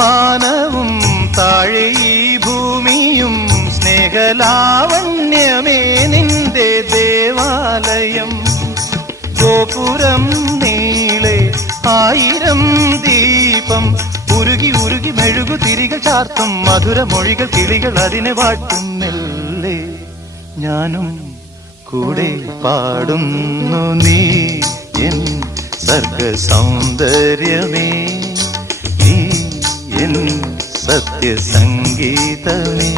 മാനവും താഴെ ഈ ഭൂമിയും സ്നേഹലാവണ്യമേ നിന്റെ ദേവാലയം. ഗോപുരം നീളെ 1000 ദീപം ഉരുകി ഉരുകി മെഴുകു തിരികൾ ചാർത്തും മധുരമൊഴികൾ കിളികൾ അതിനെ വാട്ടും. മെല്ലെ ഞാനും കൂടെ പാടുന്നു നീ എൻ സർഗ സൗന്ദര്യമേ, നീ എൻ സത്യസംഗീതമേ.